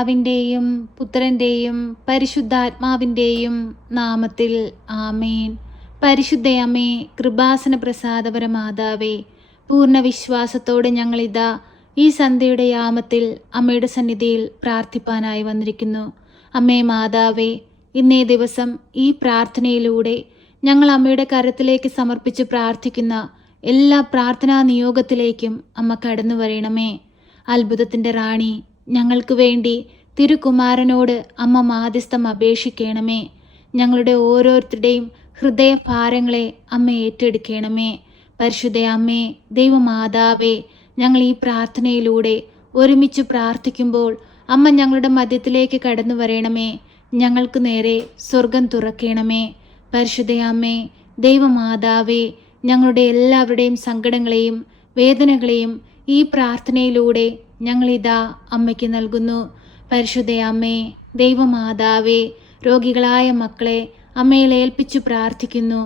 പിതാവിൻ്റെയും പുത്രൻ്റെയും പരിശുദ്ധാത്മാവിൻ്റെയും നാമത്തിൽ ആമേൻ. പരിശുദ്ധയമ്മേ, കൃപാസന പ്രസാദപര മാതാവേ, പൂർണ്ണ വിശ്വാസത്തോടെ ഞങ്ങളിതാ ഈ സന്ധ്യയുടെ യാമത്തിൽ അമ്മയുടെ സന്നിധിയിൽ പ്രാർത്ഥിപ്പാനായി വന്നിരിക്കുന്നു. അമ്മേ മാതാവേ, ഇന്നേ ദിവസം ഈ പ്രാർത്ഥനയിലൂടെ ഞങ്ങൾ അമ്മയുടെ കരത്തിലേക്ക് സമർപ്പിച്ച് പ്രാർത്ഥിക്കുന്ന എല്ലാ പ്രാർത്ഥനാ നിയോഗത്തിലേക്കും അമ്മ കടന്നു വരണമേ. അത്ഭുതത്തിൻ്റെ റാണി, ഞങ്ങൾക്ക് വേണ്ടി തിരുകുമാരനോട് അമ്മ മാധ്യസ്ഥം അപേക്ഷിക്കണമേ. ഞങ്ങളുടെ ഓരോരുത്തരുടെയും ഹൃദയഭാരങ്ങളെ അമ്മ ഏറ്റെടുക്കണമേ. പരിശുദ്ധ അമ്മേ, ദൈവമാതാവേ, ഞങ്ങൾ ഈ പ്രാർത്ഥനയിലൂടെ ഒരുമിച്ച് പ്രാർത്ഥിക്കുമ്പോൾ അമ്മ ഞങ്ങളുടെ മധ്യത്തിലേക്ക് കടന്നു വരണമേ. ഞങ്ങൾക്ക് നേരെ സ്വർഗം തുറക്കണമേ. പരിശുദ്ധ അമ്മേ, ദൈവമാതാവേ, ഞങ്ങളുടെ എല്ലാവരുടെയും സങ്കടങ്ങളെയും വേദനകളെയും ഈ പ്രാർത്ഥനയിലൂടെ ഞങ്ങളിതാ അമ്മയ്ക്ക് നൽകുന്നു. പരിശുദ്ധ അമ്മേ, ദൈവമാതാവേ, രോഗികളായ മക്കളെ അമ്മയിൽ ഏൽപ്പിച്ചു പ്രാർത്ഥിക്കുന്നു.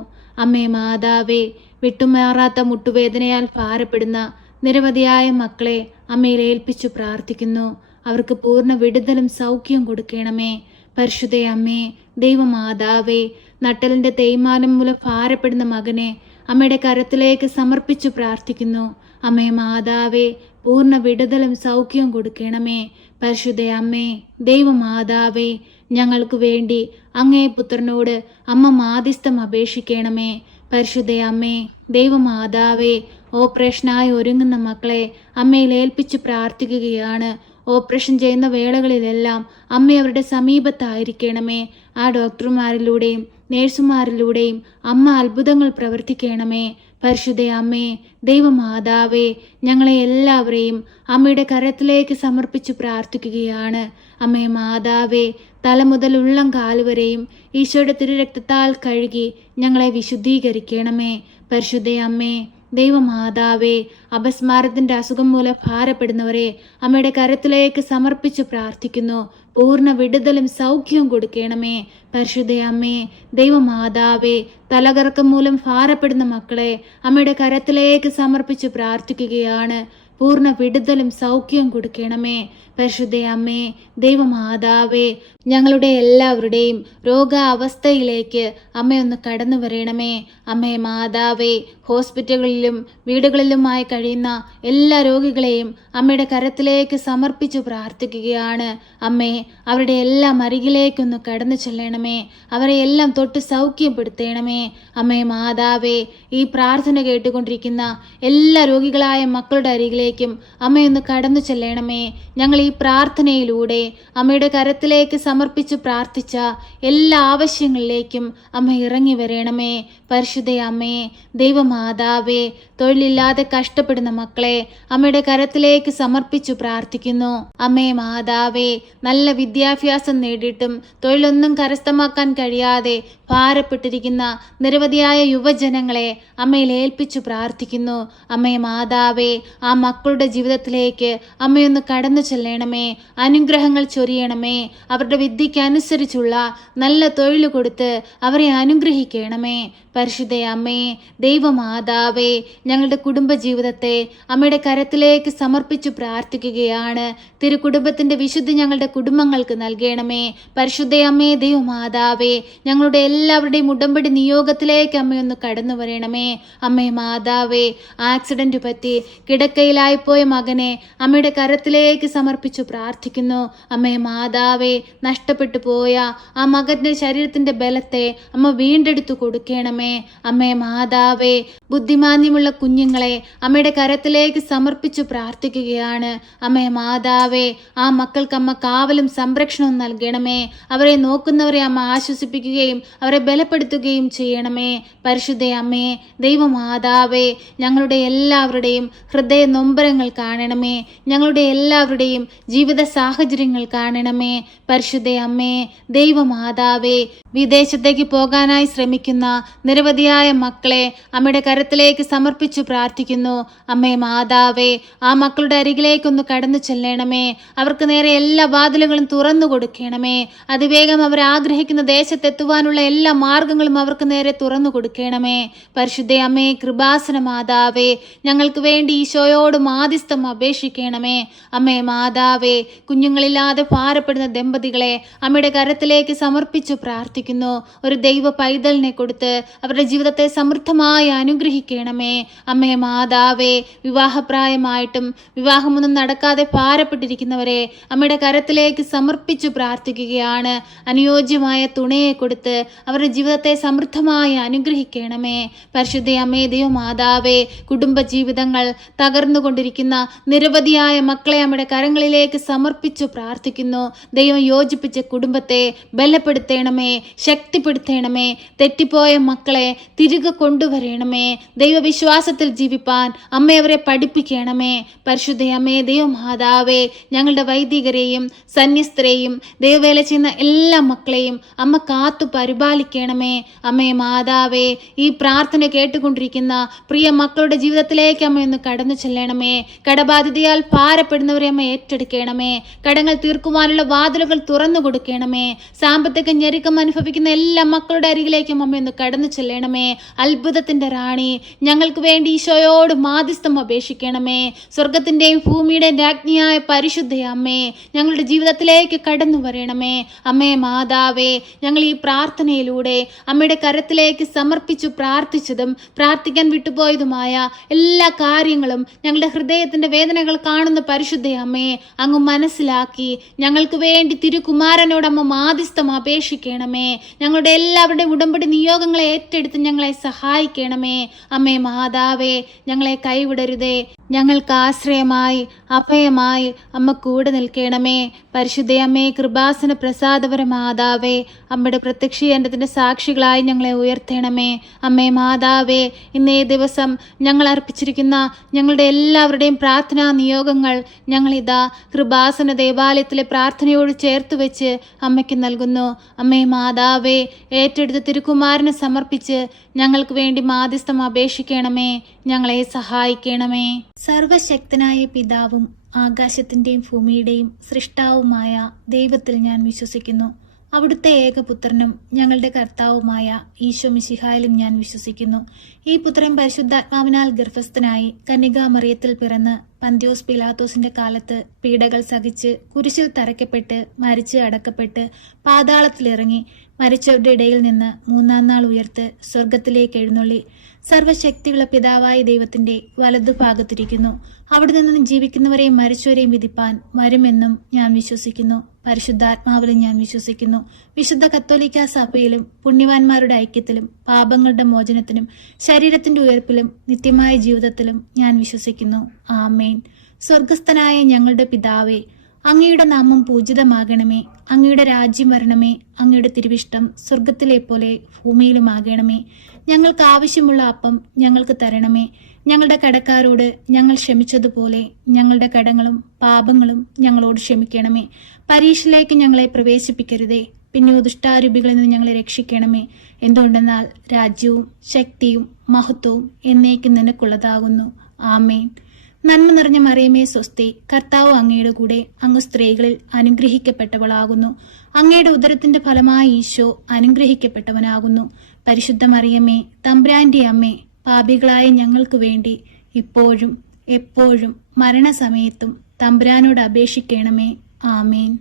അമ്മേ മാതാവേ, വിട്ടുമാറാത്ത മുട്ടുവേദനയാൽ ഭാരപ്പെടുന്ന നിരവധിയായ മക്കളെ അമ്മയിൽ ഏൽപ്പിച്ചു പ്രാർത്ഥിക്കുന്നു. അവർക്ക് പൂർണ്ണ വിടുതലും സൗഖ്യവും കൊടുക്കണമേ. പരിശുദ്ധ അമ്മേ, ദൈവമാതാവേ, നട്ടലിൻ്റെ തേയ്മാനം മൂലം ഭാരപ്പെടുന്ന മകനെ അമ്മയുടെ കരത്തിലേക്ക് സമർപ്പിച്ചു പ്രാർത്ഥിക്കുന്നു. അമ്മേ മാതാവേ, പൂർണ്ണ വിടുതലും സൗഖ്യവും കൊടുക്കണമേ. പരിശുദ്ധ അമ്മേ, ദൈവമാതാവേ, ഞങ്ങൾക്ക് വേണ്ടി അങ്ങേ പുത്രനോട് അമ്മ മാധ്യസ്ഥം അപേക്ഷിക്കണമേ. പരിശുദ്ധ അമ്മേ, ദൈവമാതാവേ, ഓപ്പറേഷനായി ഒരുങ്ങുന്ന മക്കളെ അമ്മയിൽ ഏൽപ്പിച്ച് പ്രാർത്ഥിക്കുകയാണ്. ഓപ്പറേഷൻ ചെയ്യുന്ന വേളകളിലെല്ലാം അമ്മ അവരുടെ സമീപത്തായിരിക്കണമേ. ആ ഡോക്ടർമാരിലൂടെയും നേഴ്സുമാരിലൂടെയും അമ്മ അത്ഭുതങ്ങൾ പ്രവർത്തിക്കണമേ. പരിശുദ്ധ അമ്മേ, ദൈവമാതാവേ, ഞങ്ങളെ എല്ലാവരെയും അമ്മയുടെ കരത്തിലേക്ക് സമർപ്പിച്ച് പ്രാർത്ഥിക്കുകയാണ്. അമ്മേ മാതാവേ, തല മുതൽ ഉള്ളം കാലുവരെയും ഈശോയുടെ തിരുരക്തത്താൽ കഴുകി ഞങ്ങളെ വിശുദ്ധീകരിക്കണമേ. പരിശുദ്ധ അമ്മേ, ദൈവമാതാവേ, അപസ്മാരത്തിൻ്റെ അസുഖം മൂലം ഭാരപ്പെടുന്നവരെ അമ്മയുടെ കരത്തിലേക്ക് സമർപ്പിച്ച് പ്രാർത്ഥിക്കുന്നു. പൂർണ്ണ വിടുതലും സൗഖ്യവും കൊടുക്കണമേ. പരിശുദ്ധ അമ്മേ, ദൈവമാതാവേ, തലകറക്കം മൂലം ഭാരപ്പെടുന്ന മക്കളെ അമ്മയുടെ കരത്തിലേക്ക് സമർപ്പിച്ച് പ്രാർത്ഥിക്കുകയാണ്. പൂർണ്ണ വിടുതലും സൗഖ്യവും കൊടുക്കണമേ. പരിശുദ്ധ അമ്മേ, ദൈവമാതാവേ, ഞങ്ങളുടെ എല്ലാവരുടെയും രോഗാവസ്ഥയിലേക്ക് അമ്മയൊന്ന് കടന്നു വരണമേ. അമ്മേ മാതാവേ, ഹോസ്പിറ്റലുകളിലും വീടുകളിലുമായി കഴിയുന്ന എല്ലാ രോഗികളെയും അമ്മയുടെ കരത്തിലേക്ക് സമർപ്പിച്ചു പ്രാർത്ഥിക്കുകയാണ്. അമ്മേ, അവരുടെ എല്ലാം അരികിലേക്കൊന്ന് കടന്നു ചെല്ലണമേ. അവരെ എല്ലാം തൊട്ട് സൗഖ്യപ്പെടുത്തണമേ. അമ്മേ മാതാവേ, ഈ പ്രാർത്ഥന കേട്ടുകൊണ്ടിരിക്കുന്ന എല്ലാ രോഗികളായ മക്കളുടെ അരികിലേക്കും അമ്മയൊന്ന് കടന്നു ചെല്ലണമേ. ഞങ്ങൾ ഈ പ്രാർത്ഥനയിലൂടെ അമ്മയുടെ കരത്തിലേക്ക് സമർപ്പിച്ച് പ്രാർത്ഥിച്ച എല്ലാ ആവശ്യങ്ങളിലേക്കും അമ്മ ഇറങ്ങി വരണമേ. പരിശുദ്ധ അമ്മേ, ദൈവമാതാവേ, തൊഴിലില്ലാതെ കഷ്ടപ്പെടുന്ന മക്കളെ അമ്മയുടെ കരത്തിലേക്ക് സമർപ്പിച്ചു പ്രാർത്ഥിക്കുന്നു. അമ്മേ മാതാവേ, നല്ല വിദ്യാഭ്യാസം നേടിയിട്ടും തൊഴിലൊന്നും കരസ്ഥമാക്കാൻ കഴിയാതെ ഭാരപ്പെട്ടിരിക്കുന്ന നിരവധിയായ യുവജനങ്ങളെ അമ്മയിൽ ഏൽപ്പിച്ചു പ്രാർത്ഥിക്കുന്നു. അമ്മേ മാതാവേ, ആ മക്കളുടെ ജീവിതത്തിലേക്ക് അമ്മയൊന്ന് കടന്നു ചെല്ലണമേ. അനുഗ്രഹങ്ങൾ ചൊരിയണമേ. അവരുടെ വിദ്യയ്ക്ക് അനുസരിച്ചുള്ള നല്ല തൊഴിൽ കൊടുത്ത് അവരെ അനുഗ്രഹിക്കണമേ. പരിശുദ്ധ അമ്മേ, ദൈവമാതാവേ, ഞങ്ങളുടെ കുടുംബജീവിതത്തെ അമ്മയുടെ കരത്തിലേക്ക് സമർപ്പിച്ചു പ്രാർത്ഥിക്കുകയാണ്. തിരുകുടുംബത്തിൻ്റെ വിശുദ്ധി ഞങ്ങളുടെ കുടുംബങ്ങൾക്ക് നൽകണമേ. പരിശുദ്ധ അമ്മേ, ദൈവമാതാവേ, ഞങ്ങളുടെ എല്ലാവരുടെയും ഉടമ്പടി നിയോഗത്തിലേക്ക് അമ്മയൊന്ന് കടന്നു വരണമേ. അമ്മേ മാതാവേ, ആക്സിഡന്റ് പറ്റി കിടക്കയിലായിപ്പോയ മകനെ അമ്മയുടെ കരത്തിലേക്ക് സമർപ്പിച്ചു പ്രാർത്ഥിക്കുന്നു. അമ്മേ മാതാവേ, നഷ്ടപ്പെട്ടു പോയ ആ മകന്റെ ശരീരത്തിന്റെ ബലത്തെ അമ്മ വീണ്ടെടുത്തു കൊടുക്കണമേ. അമ്മേ മാതാവേ, ബുദ്ധിമാന്യമുള്ള കുഞ്ഞുങ്ങളെ അമ്മയുടെ കരത്തിലേക്ക് സമർപ്പിച്ചു പ്രാർത്ഥിക്കുകയാണ്. അമ്മേ മാതാവേ, ആ മക്കൾക്ക് അമ്മ കാവലും സംരക്ഷണവും നൽകണമേ. അവരെ നോക്കുന്നവരെ അമ്മ ആശ്വസിപ്പിക്കുകയും അവരെ ബലപ്പെടുത്തുകയും ചെയ്യണമേ. പരിശുദ്ധ അമ്മേ, ദൈവമാതാവേ, ഞങ്ങളുടെ എല്ലാവരുടെയും ഹൃദയ നൊമ്പരങ്ങൾ കാണണമേ. ഞങ്ങളുടെ എല്ലാവരുടെയും ജീവിത സാഹചര്യങ്ങൾ കാണണമേ. പരിശുദ്ധ അമ്മേ, ദൈവമാതാവേ, വിദേശത്തേക്ക് പോകാനായി ശ്രമിക്കുന്ന നിരവധിയായ മക്കളെ അമ്മയുടെ കരത്തിലേക്ക് സമർപ്പിച്ചു പ്രാർത്ഥിക്കുന്നു. അമ്മേ മാതാവേ, ആ മക്കളുടെ അരികിലേക്കൊന്ന് കടന്നു ചെല്ലണമേ. അവർക്ക് നേരെ എല്ലാ വാതിലുകളും തുറന്നു കൊടുക്കണമേ. അതിവേഗം അവർ ആഗ്രഹിക്കുന്ന ദേശത്തെത്തുവാനുള്ള എല്ലാ മാർഗങ്ങളും അവർക്ക് നേരെ തുറന്നു കൊടുക്കണമേ. പരിശുദ്ധ അമ്മേ, കൃപാസന മാതാവേ, ഞങ്ങൾക്ക് വേണ്ടി ഈശോയോട് മാധ്യസ്ഥം അപേക്ഷിക്കണമേ. അമ്മേ മാതാവേ, കുഞ്ഞുങ്ങളില്ലാതെ ഭാരപ്പെടുന്ന ദമ്പതികളെ അമ്മയുടെ കരത്തിലേക്ക് സമർപ്പിച്ചു പ്രാർത്ഥിക്കുന്നു. ഒരു ദൈവ പൈതലിനെ കൊടുത്ത് അവരുടെ ജീവിതത്തെ സമൃദ്ധമായി അനുഗ്രഹിക്കണമേ. അമ്മേ മാതാവേ, വിവാഹപ്രായമായിട്ടും വിവാഹമൊന്നും നടക്കാതെ ഭാരപ്പെട്ടിരിക്കുന്നവരെ അമ്മയുടെ കരത്തിലേക്ക് സമർപ്പിച്ചു പ്രാർത്ഥിക്കുകയാണ്. അനുയോജ്യമായ തുണയെ കൊടുത്ത് അവരുടെ ജീവിതത്തെ സമൃദ്ധമായി അനുഗ്രഹിക്കണമേ. പരിശുദ്ധ അമ്മേ ദൈവമാതാവേ, കുടുംബജീവിതങ്ങൾ തകർന്നുകൊണ്ടിരിക്കുന്ന നിരവധിയായ മക്കളെ അമ്മയുടെ കരങ്ങളിലേക്ക് സമർപ്പിച്ചു പ്രാർത്ഥിക്കുന്നു. ദൈവം യോജിപ്പിച്ച കുടുംബത്തെ ബലപ്പെടുത്തണമേ, ശക്തിപ്പെടുത്തണമേ. തെറ്റിപ്പോയ മക്കളെ തിരികെ കൊണ്ടുവരണമേ. ദൈവവിശ്വാസത്തിൽ ജീവിപ്പാൻ അമ്മ അവരെ പഠിപ്പിക്കണമേ. പരിശുദ്ധ അമ്മേ ദൈവമാതാവേ, ഞങ്ങളുടെ വൈദികരെയും സന്യസ്തരെയും ദൈവവേല ചെയ്യുന്ന എല്ലാ മക്കളെയും അമ്മ കാത്തു പരിപാലിക്കണമേ. അമ്മേ മാതാവേ, ഈ പ്രാർത്ഥന കേട്ടുകൊണ്ടിരിക്കുന്ന പ്രിയ മക്കളുടെ ജീവിതത്തിലേക്ക് അമ്മ ഒന്ന് കടന്നു ചെല്ലണമേ. കടബാധിതയാൽ ഭാരപ്പെടുന്നവരെ അമ്മ ഏറ്റെടുക്കണമേ. കടങ്ങൾ തീർക്കുവാനുള്ള വാതിലുകൾ തുറന്നു കൊടുക്കണമേ. സാമ്പത്തിക ഞെരുക്കം അനുഭവിക്കുന്ന എല്ലാ മക്കളുടെ അരികിലേക്കും അമ്മ ഒന്ന് കടന്നു ചെല്ലണമേ. അത്ഭുതത്തിന്റെ റാണി, ഞങ്ങൾക്ക് വേണ്ടി ഈശോയോട് മാധ്യസ്ഥം അപേക്ഷിക്കണമേ. സ്വർഗത്തിന്റെയും ഭൂമിയുടെയും രാജ്ഞിയായ പരിശുദ്ധ അമ്മേ, ഞങ്ങളുടെ ജീവിതത്തിലേക്ക് കടന്നു വരണമേ. അമ്മേ മാതാവേ, ഞങ്ങൾ ഈ പ്രാർത്ഥനയിലൂടെ അമ്മയുടെ കരത്തിലേക്ക് സമർപ്പിച്ചു പ്രാർത്ഥിച്ചതും പ്രാർത്ഥിക്കാൻ വിട്ടുപോയതുമായ എല്ലാ കാര്യങ്ങളും ഞങ്ങളുടെ ഹൃദയത്തിന്റെ വേദനകൾ കാണുന്ന പരിശുദ്ധ അമ്മേ, അങ്ങ് മനസ്സിലാക്കി ഞങ്ങൾക്ക് വേണ്ടി തിരുകുമാരനോട് അമ്മ മാധ്യസ്ഥം അപേക്ഷിക്കണമേ. ഞങ്ങളുടെ എല്ലാവരുടെയും ഉടമ്പടി നിയോഗങ്ങളെ ഏറ്റെടുത്ത് ഞങ്ങളെ സഹായിക്കണമേ. അമ്മേ മാതാവേ, ഞങ്ങളെ കൈവിടരുതേ. ഞങ്ങൾക്ക് ആശ്രയമായി അഭയമായി അമ്മ കൂടെ നിൽക്കണമേ. പരിശുദ്ധയമ്മേ, കൃപാസന പ്രസാദപര മാതാവേ, അമ്മയുടെ പ്രത്യക്ഷീകരണത്തിന്റെ സാക്ഷികളായി ഞങ്ങളെ ഉയർത്തണമേ. അമ്മേ മാതാവേ, ഇന്നേ ദിവസം ഞങ്ങൾ അർപ്പിച്ചിരിക്കുന്ന ഞങ്ങളുടെ എല്ലാവരുടെയും പ്രാർത്ഥനാ നിയോഗങ്ങൾ ഞങ്ങളിതാ കൃപാസന ദേവാലയത്തിലെ പ്രാർത്ഥനയോട് ചേർത്ത് വെച്ച് അമ്മയ്ക്ക് നൽകുന്നു. അമ്മേ മാതാവേ, ഏറ്റെടുത്ത് തിരുക്കുമാരനെ സമർപ്പിച്ച് ഞങ്ങൾക്ക് വേണ്ടി മാധ്യസ്ഥം അപേക്ഷിക്കണമേ. ഞങ്ങളെ സഹായിക്കണമേ. സർവശക്തനായ പിതാവും ആകാശത്തിന്റെയും ഭൂമിയുടെയും സൃഷ്ടാവുമായ ദൈവത്തിൽ ഞാൻ വിശ്വസിക്കുന്നു. അവിടുത്തെ ഏകപുത്രനും ഞങ്ങളുടെ കർത്താവുമായ ഈശോ മിശിഹായിലും ഞാൻ വിശ്വസിക്കുന്നു. ഈ പുത്രൻ പരിശുദ്ധാത്മാവിനാൽ ഗർഭസ്ഥനായി കന്യകാമറിയത്തിൽ പിറന്ന് പന്തിയോസ് പിലാത്തോസിന്റെ കാലത്ത് പീഡകൾ സഹിച്ച് കുരിശിൽ തറയ്ക്കപ്പെട്ട് മരിച്ച് അടക്കപ്പെട്ട് പാതാളത്തിലിറങ്ങി മരിച്ചവരുടെ ഇടയിൽ നിന്ന് മൂന്നാം നാൾ ഉയർത്ത് സ്വർഗത്തിലേക്ക് എഴുന്നള്ളി സർവശക്തിയുള്ള പിതാവായ ദൈവത്തിന്റെ വലതുഭാഗത്തിരിക്കുന്നു. അവിടെ നിന്ന് ജീവിക്കുന്നവരെയും മരിച്ചവരെയും വിധിപ്പാൻ വരുമെന്നും ഞാൻ വിശ്വസിക്കുന്നു. പരിശുദ്ധാത്മാവിലും ഞാൻ വിശ്വസിക്കുന്നു. വിശുദ്ധ കത്തോലിക്ക സഭയിലും പുണ്യവാന്മാരുടെ ഐക്യത്തിലും പാപങ്ങളുടെ മോചനത്തിനും ശരീരത്തിന്റെ ഉയർപ്പിലും നിത്യമായ ജീവിതത്തിലും ഞാൻ വിശ്വസിക്കുന്നു. ആമേൻ. സ്വർഗസ്ഥനായ ഞങ്ങളുടെ പിതാവേ, അങ്ങയുടെ നാമം പൂജിതമാകണമേ. അങ്ങയുടെ രാജ്യം വരണമേ. അങ്ങയുടെ തിരുവിഷ്ടം സ്വർഗത്തിലെ പോലെ ഭൂമിയിലുമാകണമേ. ഞങ്ങൾക്ക് ആവശ്യമുള്ള അപ്പം ഞങ്ങൾക്ക് തരണമേ. ഞങ്ങളുടെ കടക്കാരോട് ഞങ്ങൾ ക്ഷമിച്ചതുപോലെ ഞങ്ങളുടെ കടങ്ങളും പാപങ്ങളും ഞങ്ങളോട് ക്ഷമിക്കണമേ. പരീക്ഷയിലേക്ക് ഞങ്ങളെ പ്രവേശിപ്പിക്കരുതേ, പിന്നെ ദുഷ്ടാരൂപികളിൽ നിന്ന് ഞങ്ങളെ രക്ഷിക്കണമേ. എന്തുകൊണ്ടെന്നാൽ രാജ്യവും ശക്തിയും മഹത്വവും എന്നേക്കും നിനക്കുള്ളതാകുന്നു. ആമേൻ. നന്മ നിറഞ്ഞ മറിയമേ സ്വസ്തി, കർത്താവ് അങ്ങയുടെ കൂടെ, അങ്ങ് സ്ത്രീകളിൽ അനുഗ്രഹിക്കപ്പെട്ടവളാകുന്നു. അങ്ങയുടെ ഉദരത്തിന്റെ ഫലമായി ഈശോ അനുഗ്രഹിക്കപ്പെട്ടവനാകുന്നു. പരിശുദ്ധ മറിയമേ, തമ്പുരാന്റെ അമ്മേ, പാപികളായ ഞങ്ങൾക്ക് വേണ്ടി ഇപ്പോഴും എപ്പോഴും മരണസമയത്തും തമ്പുരാനോട് അപേക്ഷിക്കണമേ. ആമേൻ.